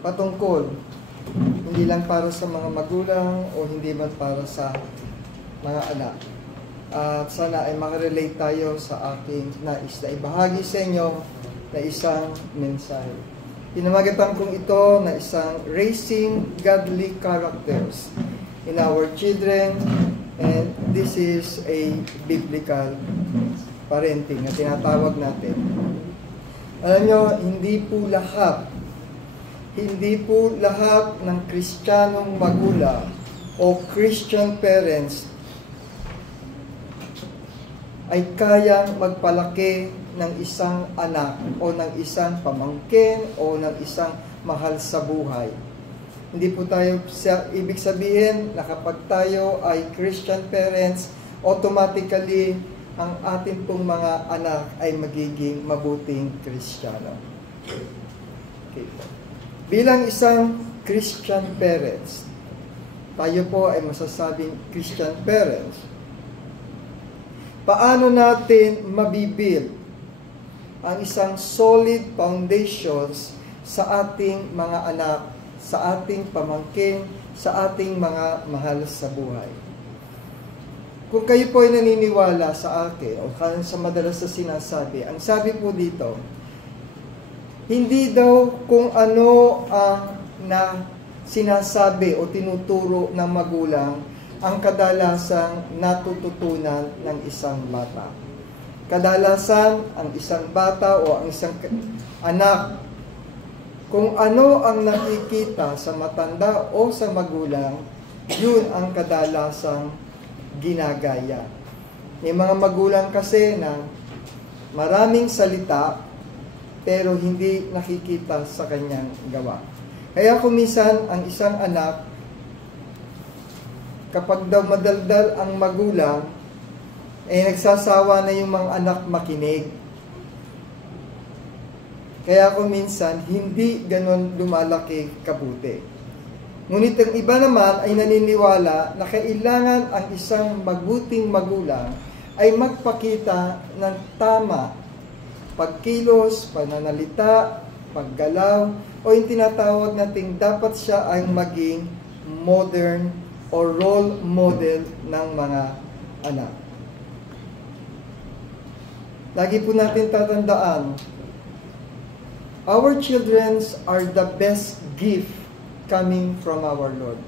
patungkol, hindi lang para sa mga magulang o hindi man para sa mga anak. At sana ay makarelate tayo sa aking nais na ibahagi sa inyo na isang mensahe. Pinamagatan kong ito na isang raising godly characters in our children, and this is a biblical parenting na tinatawag natin. Alam nyo, hindi po lahat ng Kristiyanong magulang o Christian parents ay kayang magpalaki ng isang anak o ng isang pamangkin o ng isang mahal sa buhay. Hindi po tayo, ibig sabihin na kapag tayo ay Christian parents, automatically ang ating pong mga anak ay magiging mabuting Kristiyano. Okay. Bilang isang Christian parents, tayo po ay masasabing Christian parents, paano natin mabibuild ang isang solid foundations sa ating mga anak, sa ating pamangkin, sa ating mga mahal sa buhay? Kung kayo po ay naniniwala sa akin, o sa madalas na sinasabi, ang sabi po dito, hindi daw kung ano ang sinasabi o tinuturo ng magulang ang kadalasang natututunan ng isang bata. Kadalasan, ang isang bata o ang isang anak, kung ano ang nakikita sa matanda o sa magulang, yun ang kadalasang ginagaya. May mga magulang kasi na maraming salita, pero hindi nakikita sa kanyang gawa. Kaya kuminsan, ang isang anak, kapag daw madaldal ang magulang, nagsasawa na yung mga anak makinig. Kaya minsan, hindi ganon lumalaki kabuti. Ngunit ang iba naman ay naniniwala na kailangan ang isang mabuting magulang ay magpakita ng tama, pagkilos, pananalita, paggalaw, o yung tinatawag nating dapat siya ay maging modern o role model ng mga anak. Lagi po natin tatandaan, our children are the best gift coming from our Lord.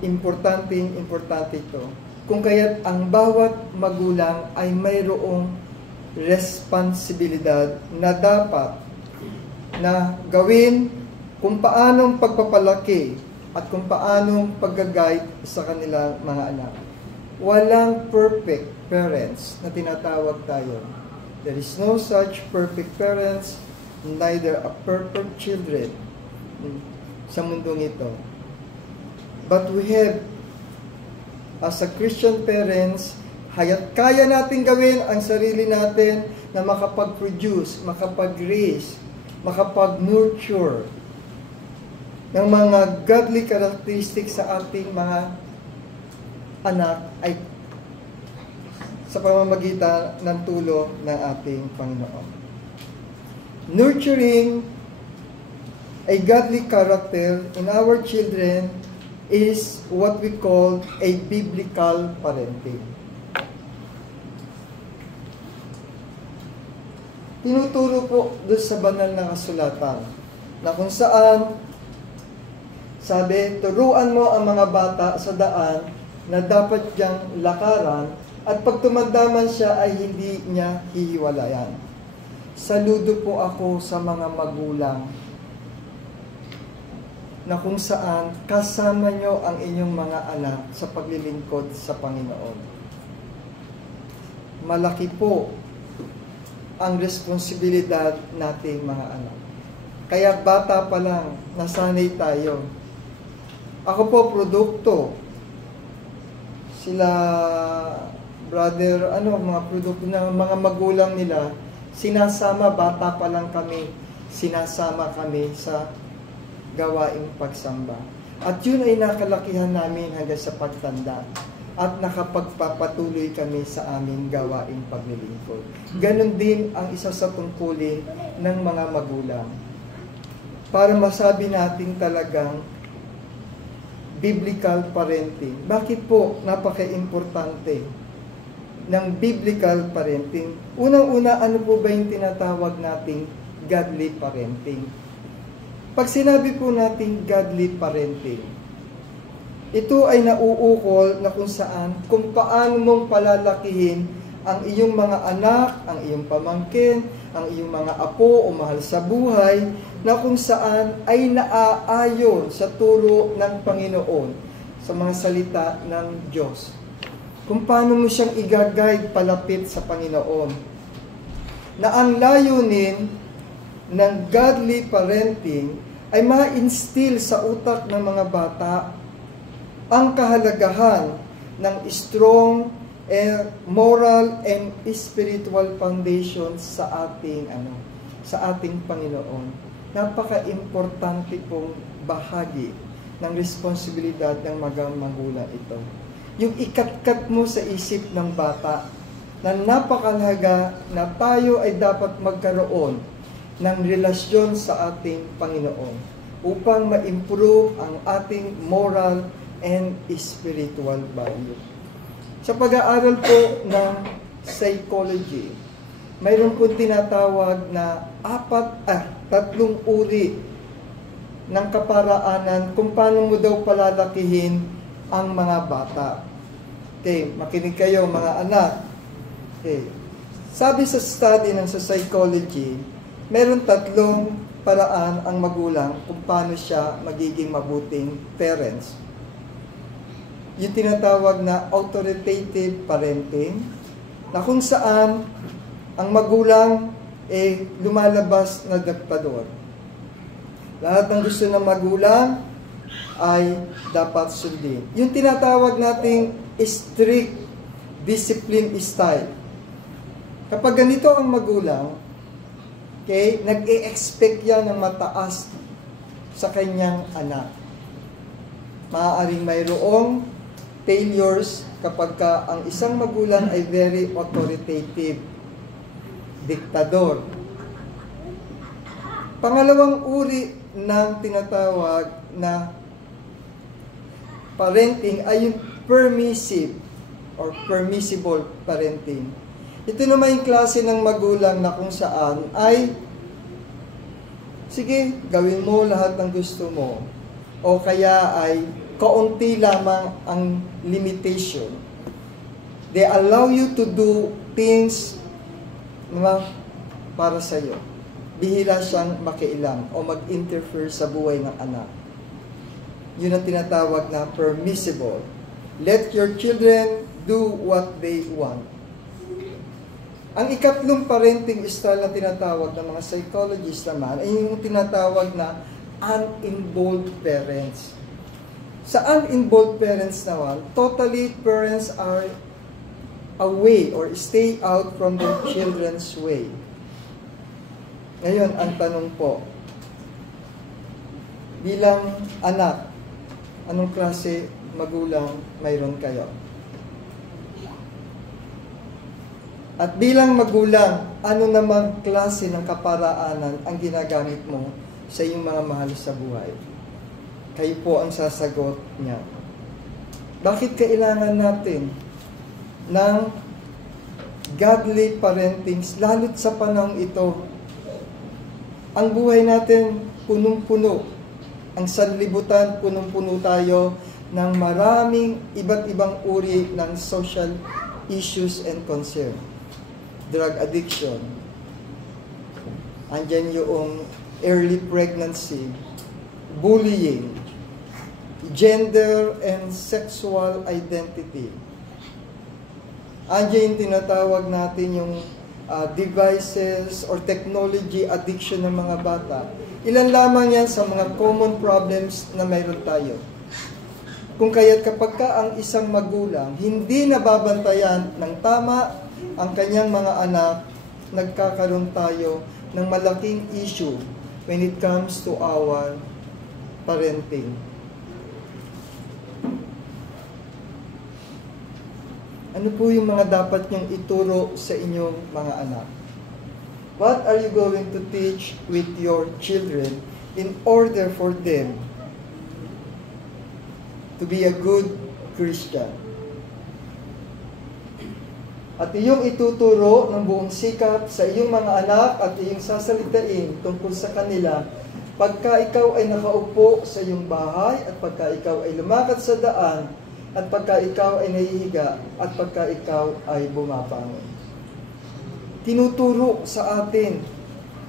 Importante ito. Kung kaya't ang bawat magulang ay mayroong responsibilidad na dapat na gawin kung paanong pagpapalaki at kung paanong pag-guide sa kanilang mga anak. Walang perfect parents na tinatawag tayo. There is no such perfect parents, neither a perfect children sa mundong ito. But we have, as a Christian parents, kaya natin gawin ang sarili natin na makapag-produce, makapag-raise, makapag-nurture ng mga godly characteristics sa ating mga anak ay sa pamamagitan ng tulong ng ating Panginoon. Nurturing a godly character in our children is what we call a biblical parenting. Tinuturo po doon sa banal na kasulatan na kung saan sabi, turuan mo ang mga bata sa daan na dapat niyang lakaran at pag tumanda man siya ay hindi niya hihiwalayan. Saludo po ako sa mga magulang na kung saan kasama nyo ang inyong mga anak sa paglilingkod sa Panginoon. Malaki po ang responsibilidad nating mga anak. Kaya bata pa lang, nasanay tayo. Ako po, produkto. Sila, brother, mga produkto ng mga magulang nila, sinasama, bata pa lang kami, sinasama kami sa gawaing pagsamba. At yun ay nakalakihan namin hanggang sa pagtanda. at nakapagpapatuloy kami sa aming gawaing paglilingkod. Ganon din ang isa sa tungkulin ng mga magulang. Para masabi natin talagang biblical parenting. Bakit po napaka-importante ng biblical parenting? Unang-una, ano po ba yung tinatawag nating godly parenting? Pag sinabi po nating godly parenting, ito ay nauukol na kung paano mong palalakihin ang iyong mga anak, ang iyong pamangkin, ang iyong mga apo o mahal sa buhay, na kung saan ay naaayon sa turo ng Panginoon, sa mga salita ng Diyos. Kung paano mo siyang i-guide palapit sa Panginoon. Na ang layunin ng godly parenting ay ma-instill sa utak ng mga bata ang kahalagahan ng strong moral and spiritual foundation sa ating Panginoon. Napaka-importante pong bahagi ng responsibilidad ng magulang ito. Yung ikat-kat mo sa isip ng bata na napakalaga na tayo ay dapat magkaroon ng relasyon sa ating Panginoon upang ma-improve ang ating moral and spiritual value. Sa pag-aaral po ng psychology, mayroon po tinatawag na tatlong uri ng kaparaanan kung paano mo daw palalakihin ang mga bata. Okay, makinig kayo mga anak. Okay. Sabi sa study ng sa psychology, meron tatlong paraan ang magulang kung paano siya magiging mabuting parents. Yung tinatawag na authoritative parenting, na kung saan ang magulang lumalabas na diktador. Lahat ng gusto ng magulang ay dapat sundin. Yung tinatawag nating strict discipline style. Kapag ganito ang magulang, okay, nag-e-expect yan ng mataas sa kanyang anak. Maaaring mayroong failures kapag ang isang magulang ay very authoritative, diktador. Pangalawang uri ng tinatawag na parenting ay yung permissive or permissible parenting. Ito naman yung klase ng magulang na kung saan ay, sige, gawin mo lahat ng gusto mo. O kaya ay kaunti lamang ang limitation. They allow you to do things na para sa iyo. Bihira siyang makialam o mag-interfere sa buhay ng anak. Yun ang tinatawag na permissible. Let your children do what they want. Ang ikatlong parenting style na tinatawag ng mga psychologists naman ay yung tinatawag na uninvolved parents. Sa uninvolved parents naman, totally parents are away or stay out from their children's way. Ngayon, ang tanong po, bilang anak, anong klase magulang mayroon kayo? At bilang magulang, ano namang klase ng kaparaanan ang ginagamit mo sa iyong mga mahal sa buhay? Kayo po ang sasagot niya. Bakit kailangan natin ng godly parenting, lalo't sa panahon ito? Ang buhay natin punong-puno. Ang sanlibutan, punong-puno tayo ng maraming iba't ibang uri ng social issues and concern. Drug addiction. Andyan yung early pregnancy, bullying, gender and sexual identity. Andyan yung tinatawag natin yung devices or technology addiction ng mga bata. Ilan lamang yan sa mga common problems na mayroon tayo. Kung kaya't kapag ang isang magulang hindi nababantayan ng tama ang kanyang mga anak, nagkakaroon tayo ng malaking issue when it comes to our parenting. Ano po yung mga dapat niyong ituro sa inyong mga anak? What are you going to teach with your children in order for them to be a good Christian? At iyong ituturo ng buong sikap sa iyong mga anak at iyong sasalitain tungkol sa kanila pagka ikaw ay nakaupo sa iyong bahay at pagka ikaw ay lumakad sa daan at pagka ikaw ay nahihiga at pagka ikaw ay bumabangon. Tinuturo sa atin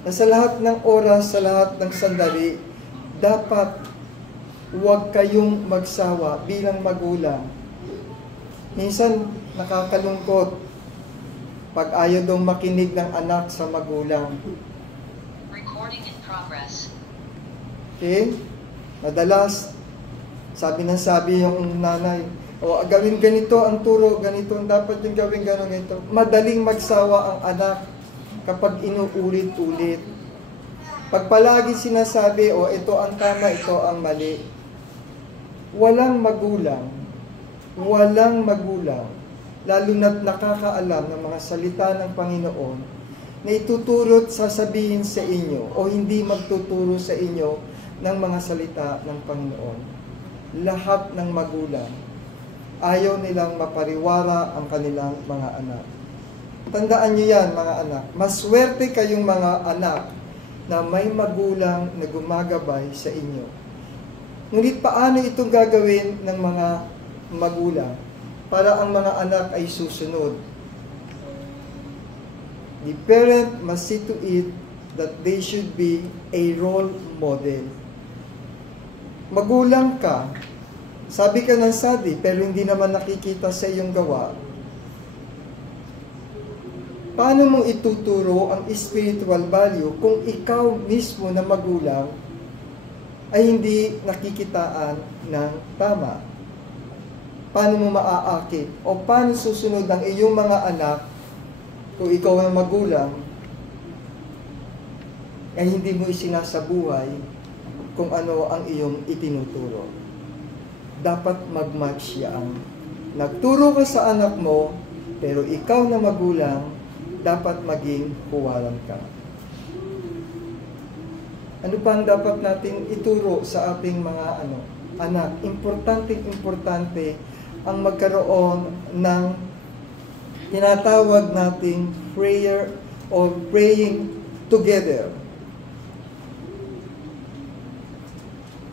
na sa lahat ng oras, sa lahat ng sandali, dapat huwag kayong magsawa bilang magulang. Minsan nakakalungkot pag ayaw daw makinig ng anak sa magulang. Recording in progress. Okay? Madalas, sabi yung nanay, o gawin ganito ang turo, ganito ang dapat yung gawin, ganito. Madaling magsawa ang anak kapag inuulit-ulit. Pag palagi sinasabi, o ito ang tama, ito ang mali. Walang magulang, lalo na't nakakaalam ng mga salita ng Panginoon na ituturo't sasabihin sa inyo o hindi magtuturo sa inyo ng mga salita ng Panginoon. Lahat ng magulang, ayaw nilang mapariwara ang kanilang mga anak. Tandaan niyo yan, mga anak. Maswerte kayong mga anak na may magulang na gumagabay sa inyo. Ngunit paano itong gagawin ng mga magulang para ang mga anak ay susunod? The parent must see to it that they should be a role model. Magulang ka, sabi ka ng sabi, pero hindi naman nakikita sa iyong gawa. Paano mo ituturo ang spiritual value kung ikaw mismo na magulang ay hindi nakikitaan ng tama? Paano mo maaakit? O paano susunod ang iyong mga anak kung ikaw ang magulang ay hindi mo isinasabuhay kung ano ang iyong itinuturo? Dapat mag-match yan. Nagturo ka sa anak mo, pero ikaw na magulang, dapat maging huwaran ka. Ano pa ang dapat natin ituro sa ating mga anak? Importante ang magkaroon ng tinatawag nating prayer or praying together.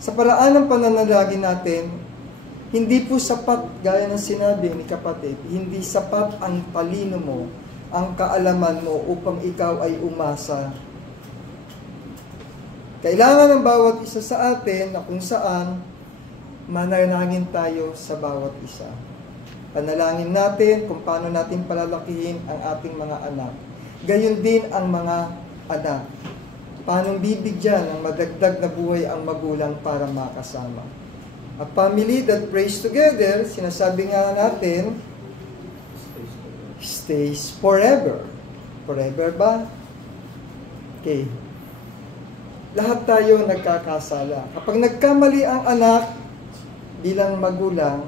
Sa paraan ng pananalangin natin, hindi po sapat, gaya ng sinabi ni kapatid, hindi sapat ang talino mo, ang kaalaman mo upang ikaw ay umasa. Kailangan ng bawat isa sa atin na kung saan manalangin tayo sa bawat isa. Panalangin natin kung paano natin palalakihin ang ating mga anak. Gayon din ang mga anak. Paano bibigyan ng madagdag na buhay ang magulang para makasama. A family that prays together, sinasabi nga natin, stays forever. Forever ba? Okay. Lahat tayo nagkakasala. Kapag nagkamali ang anak bilang magulang,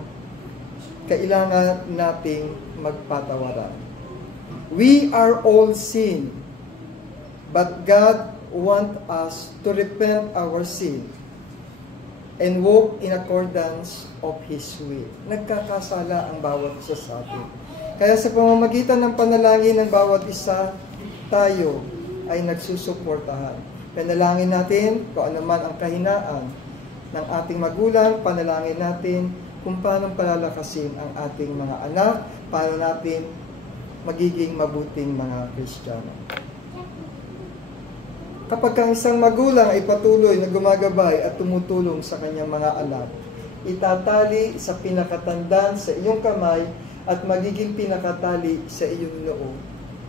kailangan nating magpatawaran. We are all sin, but God wants us to repent our sin and walk in accordance of His will. Nagkakasala ang bawat isa sa atin. Kaya sa pamamagitan ng panalangin ng bawat isa, tayo ay nagsusuportahan. Panalangin natin kung ano man ang kahinaan ng ating magulang, panalangin natin kung paano palalakasin ang ating mga anak, para natin magiging mabuting mga Kristiyano. Kapag ang isang magulang ay patuloy na gumagabay at tumutulong sa kanyang mga anak, itatali sa pinakatandaan sa iyong kamay at magiging pinakatali sa iyong noo.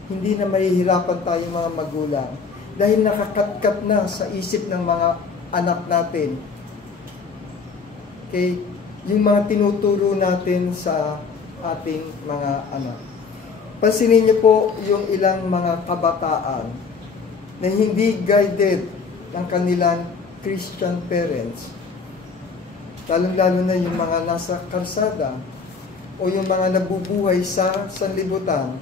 Hindi na mahihirapan tayo mga magulang dahil nakakatkat na sa isip ng mga anak natin. Okay? Yung mga tinuturo natin sa ating mga anak. Pansinin niyo po yung ilang mga kabataan na hindi guided ng kanilang Christian parents. Lalong-lalo na yung mga nasa kalsada. o yung mga nabubuhay sa sanlibutan,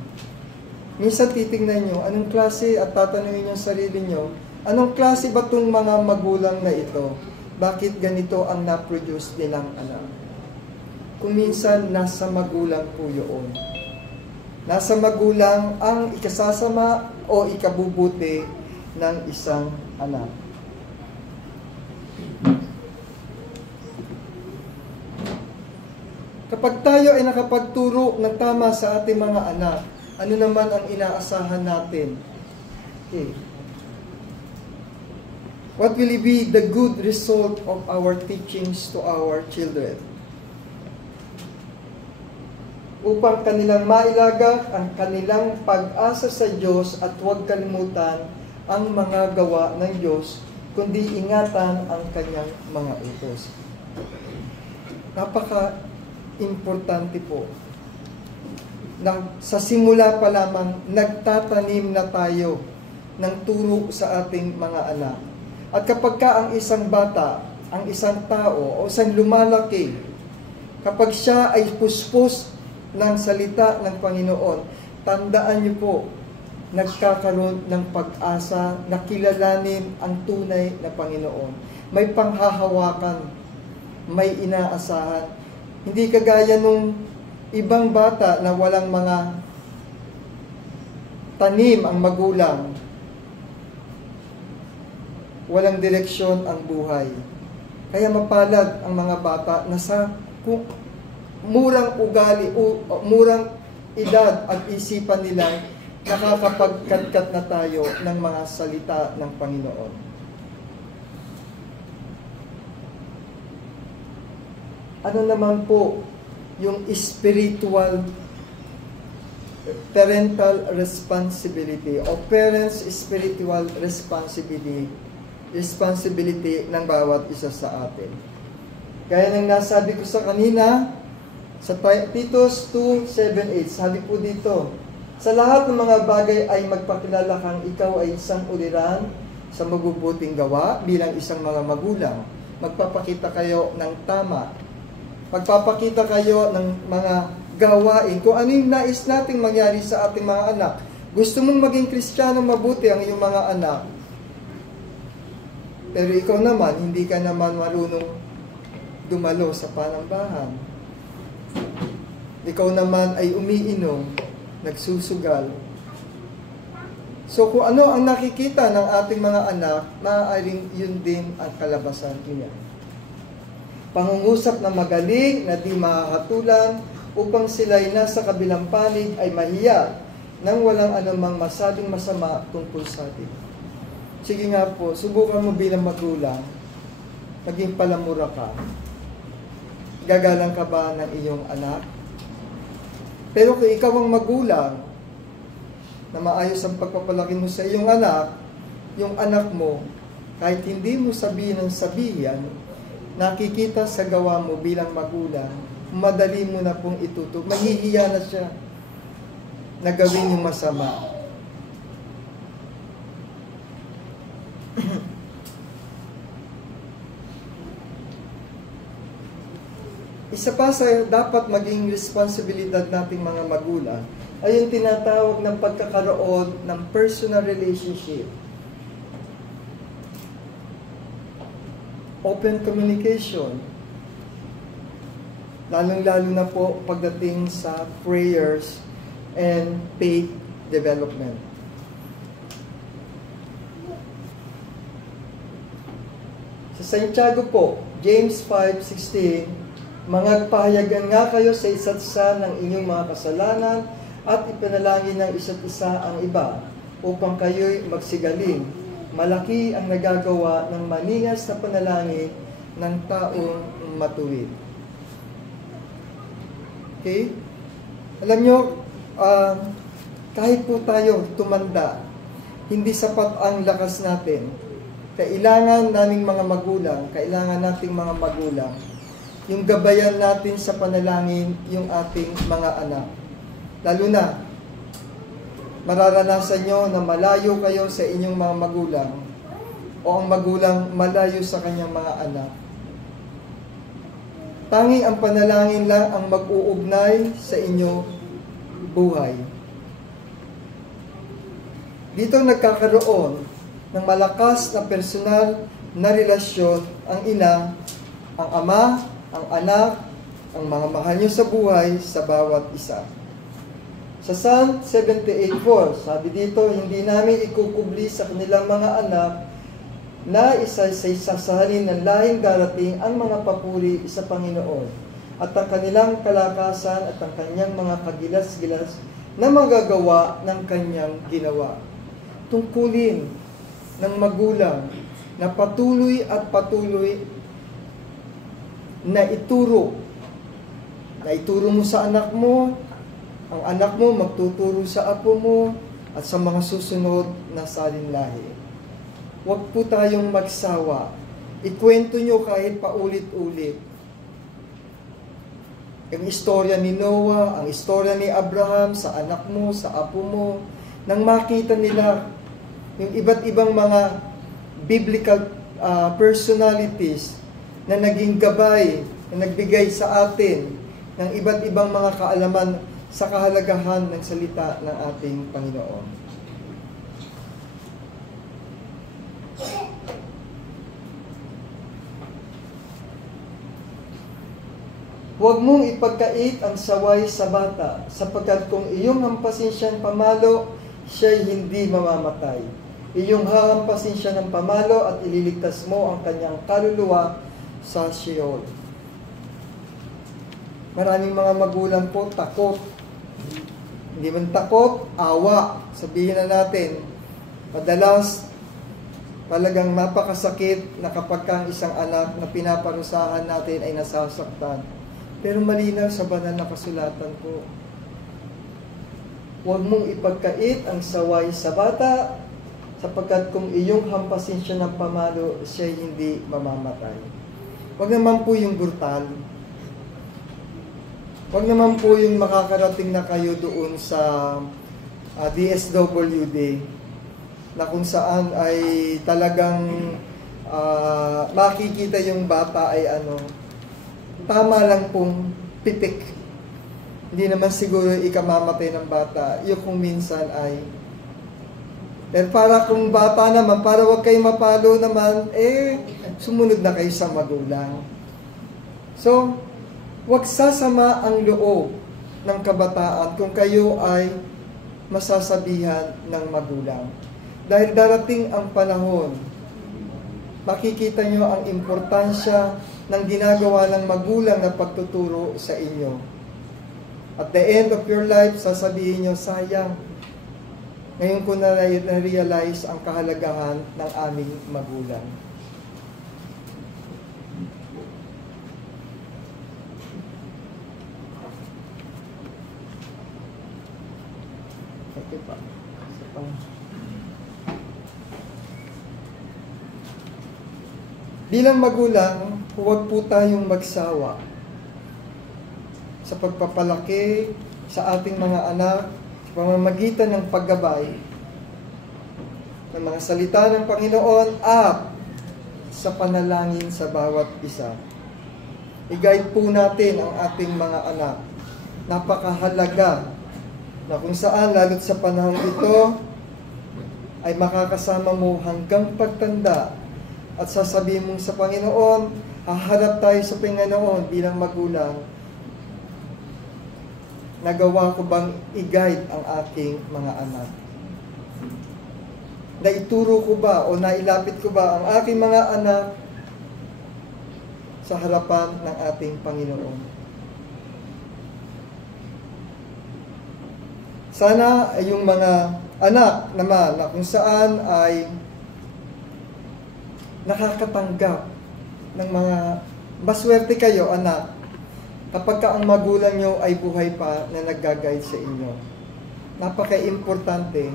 minsan titingnan nyo, anong klase, at tatanungin nyo sarili nyo, anong klase ba itong mga magulang na ito? Bakit ganito ang na-produce nilang anak? Kung minsan, nasa magulang po yun. Nasa magulang ang ikasasama o ikabubuti ng isang anak. Kapag tayo ay nakapagturo ng tama sa ating mga anak, ano naman ang inaasahan natin? Okay. What will be the good result of our teachings to our children? Upang kanilang mailagak ang kanilang pag-asa sa Diyos at huwag kalimutan ang mga gawa ng Diyos, kundi ingatan ang kanyang mga utos. Napaka-importante po na sa simula pa lamang nagtatanim na tayo ng turo sa ating mga anak. At kapag ka ang isang bata, ang isang tao, o isang lumalaki, kapag siya ay puspos ng salita ng Panginoon, tandaan niyo po, nagkakaroon ng pag-asa na kilalanin ang tunay na Panginoon. May panghahawakan, may inaasahan. Hindi kagaya nung ibang bata na walang mga tanim ang magulang, walang direksyon ang buhay. Kaya mapalad ang mga bata na sa murang ugali o murang edad at isipan nila, nakakapagkatkat na tayo ng mga salita ng Panginoon. Ano naman po yung spiritual parental responsibility o parents' spiritual responsibility ng bawat isa sa atin? Gaya ng nasabi ko sa kanina, sa Titus 2:7-8, sabi po dito, sa lahat ng mga bagay ay magpakilala kang ikaw ay isang uliran sa mabubuting gawa bilang isang mga magulang. Magpapakita kayo ng tama. Magpapakita kayo ng mga gawain. Kung ano yung nais nating mangyari sa ating mga anak. Gusto mong maging Kristiyano mabuti ang iyong mga anak. Pero ikaw naman, hindi ka naman marunong dumalo sa panambahan. Ikaw naman ay umiinom, nagsusugal. So kung ano ang nakikita ng ating mga anak, maaaring yun din ang kalabasan niya. Pangungusap na magaling, na di mahahatulan, upang sila'y nasa kabilang panig ay mahiya, nang walang anumang masabing masama tungkol sa atin. Sige nga po, subukan mo bilang magulang, maging palamura ka. Gagalang ka ba ng iyong anak? Pero kung ikaw ang magulang, na maayos ang pagpapalaki mo sa iyong anak, yung anak mo, kahit hindi mo sabihin ng sabihan, nakikita sa gawa mo bilang magulang, madali mo na pong ituto. Mahihiya na siya na gawin yung masama. Isa pa sa dapat maging responsibilidad nating mga magulang ay yung tinatawag ng pagkakaroon ng personal relationship. Open communication. Lalong-lalo na po pagdating sa prayers and faith development. Sa Santiago po, James 5:16, mangagpahayagan nga kayo sa isa't isa ng inyong mga kasalanan at ipanalangin ng isa't isa ang iba upang kayo'y magsigaling. Malaki ang nagagawa ng maningas na panalangin ng taong matuwid. Okay? Alam nyo, kahit po tayo tumanda, hindi sapat ang lakas natin. Kailangan naming mga magulang, kailangan nating mga magulang, yung gabayan natin sa panalangin yung ating mga anak. Lalo na, mararanasan nyo na malayo kayo sa inyong mga magulang o ang magulang malayo sa kanyang mga anak. Tanging ang panalangin lang ang mag-uugnay sa inyo buhay. Dito nagkakaroon ng malakas na personal na relasyon ang ina, ang ama, ang anak, ang mga mahal nyo sa buhay sa bawat isa. Sa Psalm 78:4, sabi dito, hindi namin ikukubli sa kanilang mga anak na isa-isasahalin ng lahing darating ang mga papuri sa Panginoon at ang kanilang kalakasan at ang kanyang mga kagilas-gilas na magagawa ng kanyang ginawa. Tungkulin ng magulang na patuloy at patuloy na ituro mo sa anak mo, ang anak mo magtuturo sa apo mo at sa mga susunod na salinlahi. Huwag po tayong magsawa. Ikwento nyo kahit paulit-ulit. Ang istorya ni Noah, ang istorya ni Abraham sa anak mo, sa apo mo, nang makita nila yung iba't ibang mga biblical personalities na naging gabay, na nagbigay sa atin ng iba't ibang mga kaalaman sa kahalagahan ng salita ng ating Panginoon. Huwag mong ipagkait ang saway sa bata, sapagkat kung iyong hampasin siyang pamalo, siya'y hindi mamamatay. Iyong hahampasin siya ng pamalo at ililigtas mo ang kanyang kaluluwa sa Sheol. Maraming mga magulang po takot. Hindi man takot, awa. Sabihin na natin, madalas talagang napakasakit na kapag ang isang anak na pinaparusahan natin ay nasasaktan. Pero malinaw sa banal na kasulatan po. Huwag mong ipagkait ang saway sa bata, sapagkat kung iyong hampasin siya ng pamalo, siya hindi mamamatay. Huwag naman po yung brutal. Huwag naman po yung makakarating na kayo doon sa DSWD, na kung saan ay talagang makikita yung bata ay tama lang pong pitik. Hindi naman siguro ikamamatay ng bata. Yung kung minsan ay, pero para kung bata naman, para wag kayo mapalo naman, sumunod na kayo sa magulang. So, wag sasama ang loob ng kabataan kung kayo ay masasabihan ng magulang. Dahil darating ang panahon, makikita nyo ang importansya ng ginagawa ng magulang na pagtuturo sa inyo. At the end of your life, sasabihin nyo, sayang, ngayon ko na-realize ang kahalagahan ng aming magulang. Okay pa. Bilang magulang, huwag po tayong magsawa sa pagpapalaki sa ating mga anak, sa pamamagitan ng paggabay ng mga salita ng Panginoon at sa panalangin sa bawat isa. I-guide po natin ang ating mga anak. Napakahalaga na kung saan, lalo't sa panahon ito, ay makakasama mo hanggang pagtanda at sasabihin mo sa Panginoon, haharap tayo sa Panginoon bilang magulang. Nagawa ko bang i-guide ang aking mga anak? Naituro ko ba o nailapit ko ba ang aking mga anak sa harapan ng ating Panginoon? Sana ay yung mga anak naman na kung saan ay nakakatanggap ng mga, maswerte kayo anak kapag ka ang magulang nyo ay buhay pa na nag-guide sa inyo. Napaka-importante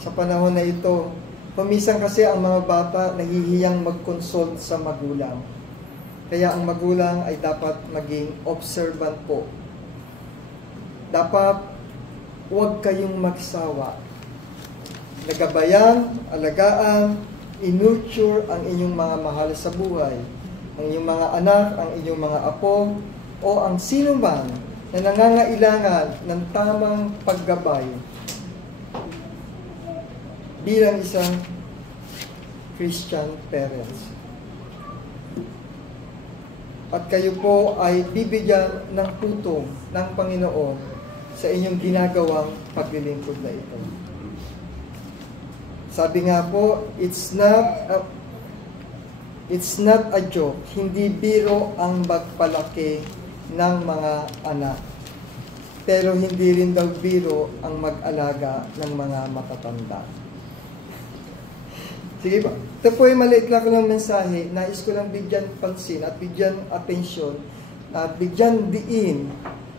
sa panahon na ito. Paminsan kasi ang mga bata nahihiyang mag-consult sa magulang. Kaya ang magulang ay dapat maging observant po. Dapat huwag kayong magsawa. Nagabayan, alagaan, inurture ang inyong mga mahal sa buhay ang iyong mga anak, ang iyong mga apo, o ang sino man na nangangailangan ng tamang paggabay bilang isang Christian parents. At kayo po ay bibigyan ng tutong ng Panginoon sa inyong ginagawang paglilingkod na ito. Sabi nga po, it's not a joke. Hindi biro ang magpalaki ng mga anak. Pero hindi rin daw biro ang mag-alaga ng mga matatanda. Sige ba? Ito po ay maliit lang ko ng mensahe. Nais ko lang bigyan pansin at bigyan atensyon at bigyan diin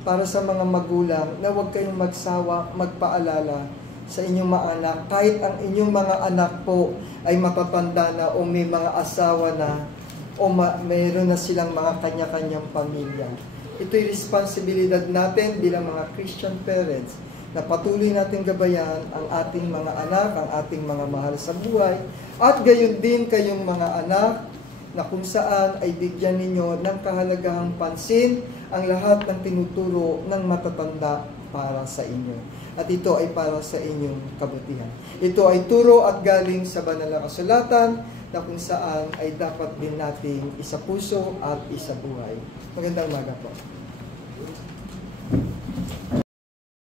para sa mga magulang na huwag kayong magsawa, magpaalala sa inyong mga anak. Kahit ang inyong mga anak po ay matatanda na o may mga asawa na o mayroon na silang mga kanya-kanyang pamilya. Ito'y responsibilidad natin bilang mga Christian parents na patuloy natin gabayan ang ating mga anak, ang ating mga mahal sa buhay, at gayon din kayong mga anak na kung saan ay bigyan ninyo ng kahalagahang pansin ang lahat ng tinuturo ng matatanda para sa inyo. At ito ay para sa inyong kabutihan. Ito ay turo at galing sa banal na kasulatan na kung saan ay dapat din nating isapuso at isabuhay. Magandang umaga po.